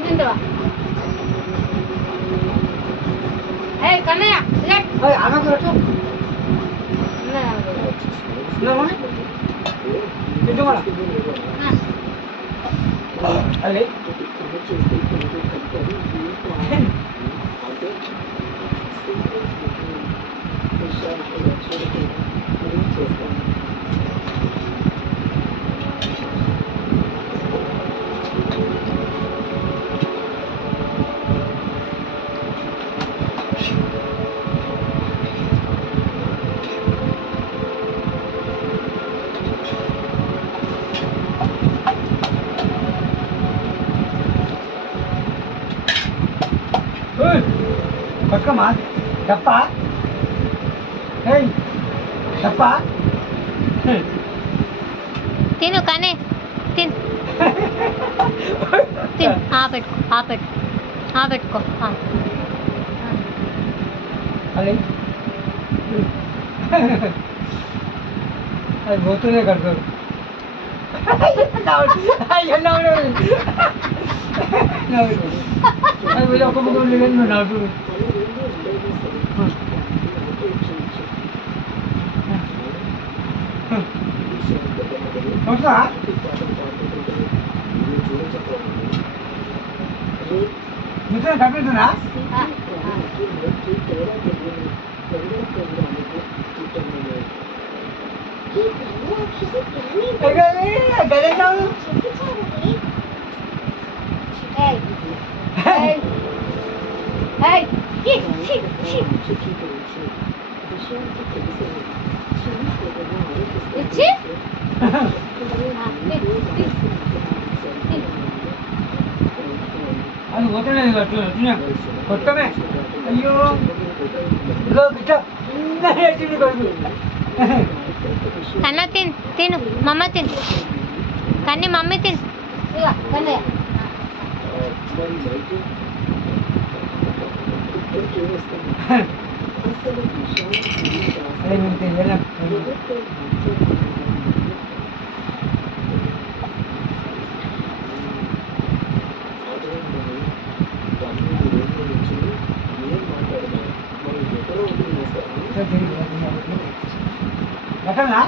తింటావా కన్నయ్య ఆమెకు పెట్టు అదే పక్కమా చెప్ప చెప్ప తిను కానీ తిన్ తిన్ పెట్టుకో అది అది పోతూనే కడతారు ఒక ముగ్గురు లేదు నవ్వుడు మిత్రం కనిపిస్తుందా అది పోతేనే కొత్తమే అయ్యో ఇదో బిడ్డ కన్నా తిను మమ్మ తిను కన్నీ మమ్మీ తిను కన్నయ్య అదే మేము తెలియదు ఎక్కడనా